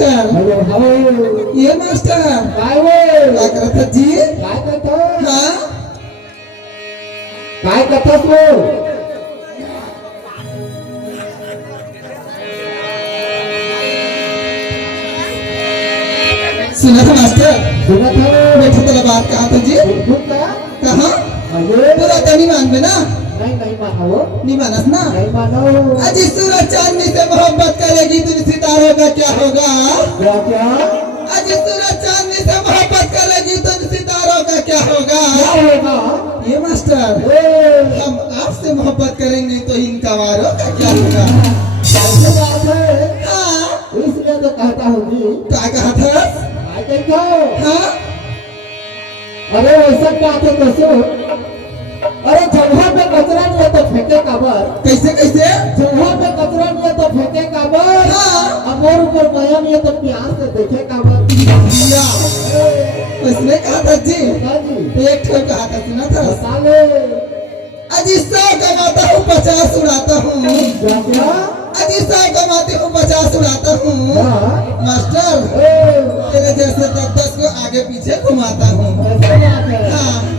Master hello how ये master काय वो क्या करत है जी काय करतो हाँ काय करतोस वो सुना था मास्टर सुना था बैठो तो बात कहा था जी बिल्कुल का कहाँ अरे पूरा तो नहीं मान में ना नहीं मानो वो नहीं मानस ना नहीं मानो अजी सूरज चांदनी से मोहब्बत करेगी तो सितारों का क्या होगा क्या क्या अजी सूरज चांदनी से मोहब्बत करेगी तो सितारों का क्या होगा क्या होगा ये मास्टर हम आपसे मोहब्बत करेंगे तो इन कवारों का क्या होगा कैसे बात है हाँ इसलिए तो कहता हूँ जी क्या कहा था काय कहता हो हाँ अरे ऐसा बात है कैसे अरे जगह पे कचरा नहीं है तो फेंके काबर कैसे कैसे जगह पे कचरा नहीं है तो फेंके काबर हाँ अब और ऊपर माया नहीं है तो प्यास से देखे काबर या उसने कहा था जी हाँ जी एक ठो कहा था सुना था बता ले अजी 100 कमाता हूँ 50 उड़ाता हूँ क्या क्या अजी 100 कमाती हूँ 50 उड़ाता हूँ हाँ मास्टर तेरे जैसे 10 को आगे पीछे घुमाता हूँ ऐसे बात है हाँ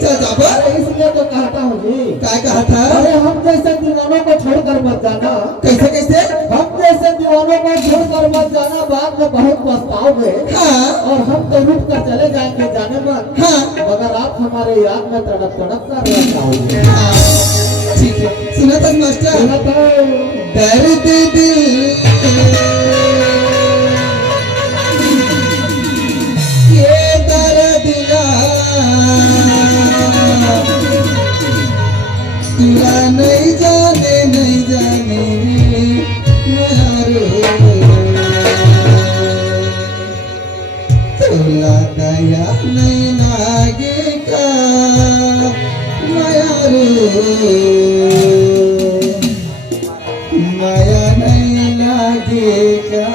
चल जाबो अरे इसलिए तो कहता हूँ जी क्या कहा था अरे हम जैसे दीवानों को छोड़कर मत जाना कैसे कैसे हम जैसे दीवानों को छोड़कर मत जाना बाद में बहुत पछताओगे हाँ और हम तो रुक कर चले जाएंगे जाने मत हाँ मगर आप हमारे याद में तड़प तड़प कर रह जाओगे हाँ ठीक है सुना था मास्टर सुना था दर्द दिल ये दर्द तुला नहीं जाने यारो तुला दया नहीं लागे का यारो माया नहीं लागेगा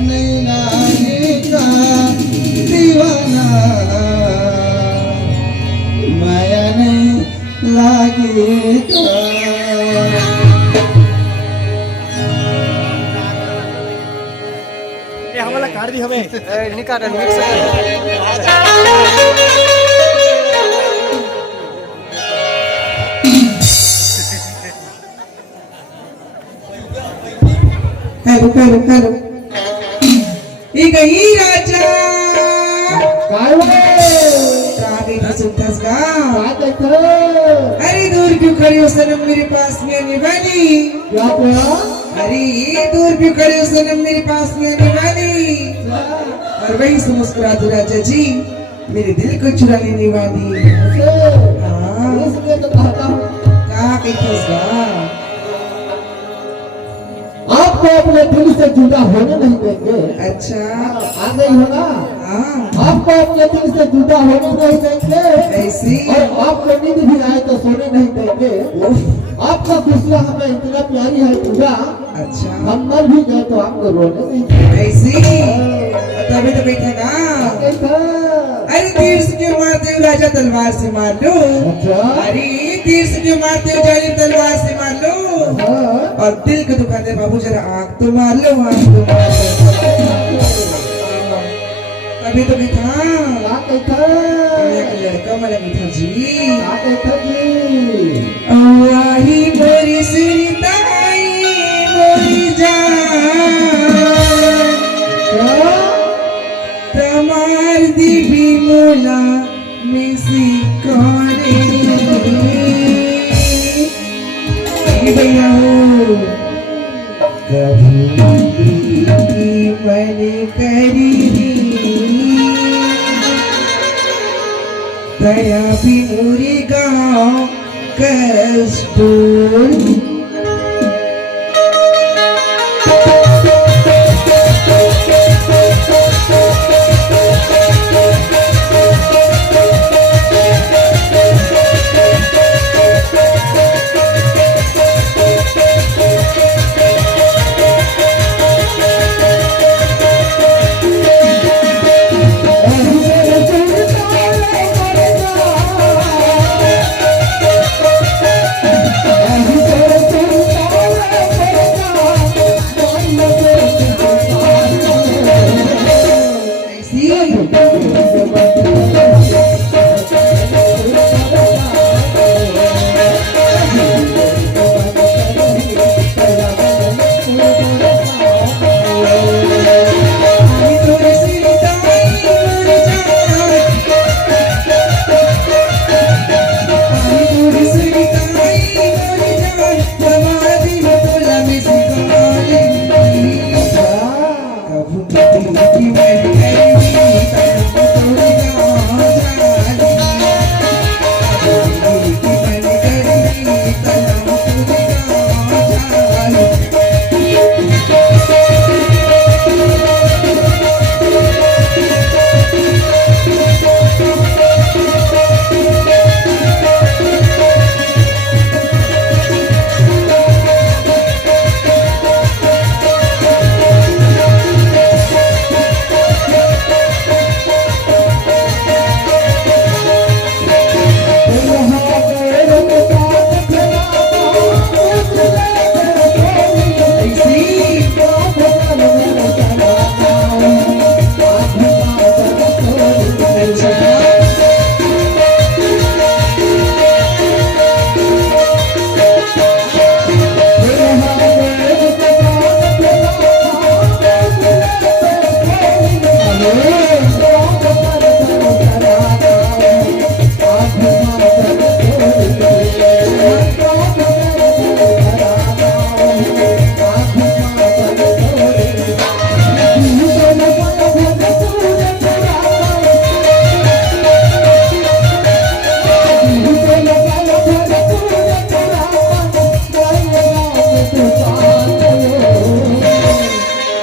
नैनाने का दीवाना माया नहीं लागेगा हमारा काट दी हमें निकाल हेलो ಈಗ ಈ ರಾಜ काय हुए? काहे हंसतस गा काय देखो? अरे दूर क्यों खड़ी हो सनम मेरे पास में आने वाली क्या हुआ? अरे दूर क्यों खड़ी हो सनम मेरे पास में आने वाली और वही से मुस्कुरा दो राजा जी मेरे दिल को चुरा लेने वाली हाँ इसलिए तो कहता हूँ कहा कहतस गा आपको अपने दिल से जुदा होने नहीं देंगे। अच्छा आ गई हो ना? हाँ आपको अपने दिल से जुदा होने नहीं देंगे ऐसी और आपको नींद भी आए तो सोने नहीं देंगे। उफ, आपका खुशियाँ हमें इतना प्यारी है पूजा, अच्छा हम मर भी गए तो आपको रोने नहीं देंगे। ऐसी तभी तो बैठा ना देखा? अरे तीर से क्यों मारते हो राजा तलवार से मार लो अच्छा अरे तीर से क्यों मारते हो जालिम तलवार से मार लो हाँ। और दिल को दुखाते बाबू जरा आँख तो मार लो आँख तो मार लो तभी तो बैठा क्या देखा? एक लड़का वाला बैठा जी क्या देखा जी? आई मोरी सुनीताई मोरी जान क्या? तमार दिवी मोला मिसी कोने भैया हो कभी मैंने करी दया भी मोरी गाँव कस्तूर ऐसी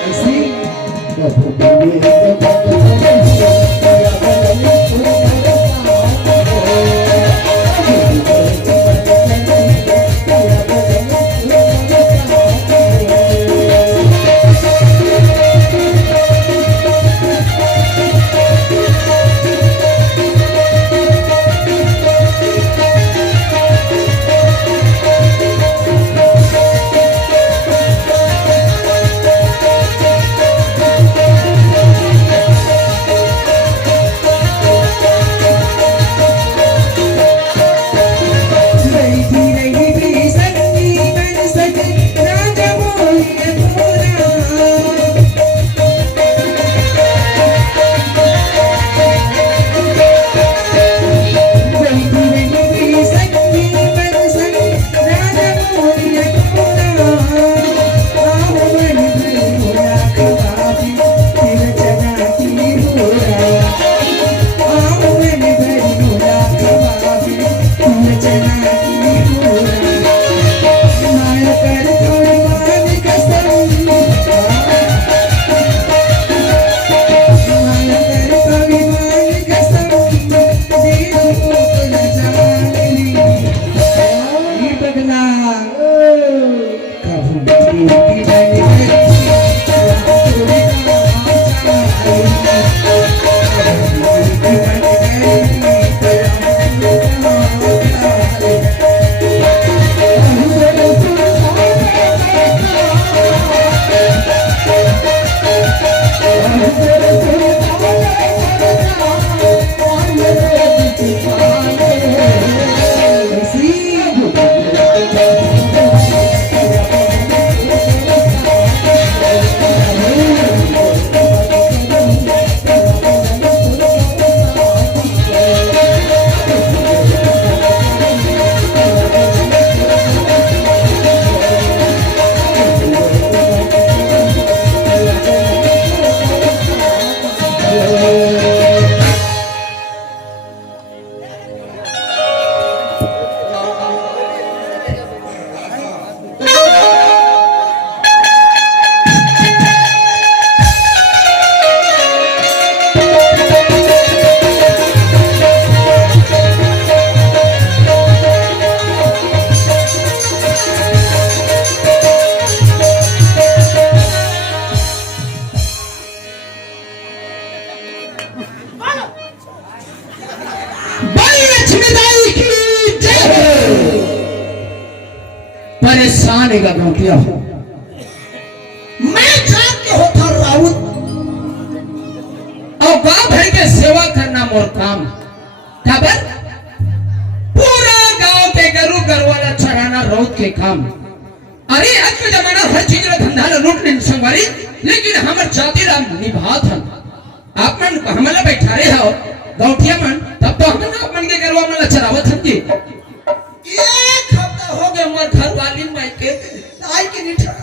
ऐसी परेशान है गौटिया हो। मैं जान के होता राउत और गांव भर के सेवा करना मोर काम। खबर पूरा गांव के गरु गरवाला चढ़ाना रौत के काम। अरे आज के जमाना हर चीज का धंधा लूट नहीं संवारी, लेकिन हमार जाति राम निभात हन। आप मन हमला बैठा रहे हो गौटिया मन, तब तो हम अपन के गरवा मन चरावत हन की। एक हफ्ता हो गया हमार घर वाली माई के आई के निठा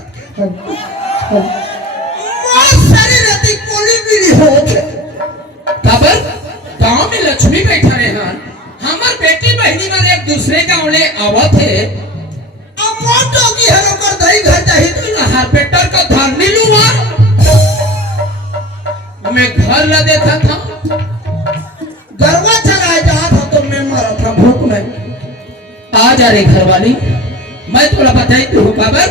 बहुत सारी राती कोली मिली हो गए। खबर गांव में लक्ष्मी बैठा रहे हन, हमार बेटी बहनी वाले एक दूसरे गांव ले आवत है। अब मोटो की हरो कर दही घर जाही तो ना हारपेटर का धान नहीं लूंगा। मैं घर ला देता था, गरवा चलाए जहाँ था तो मैं मरा था भूख में। आ जा रे घर वाली, मैं थोड़ा बताई तू खबर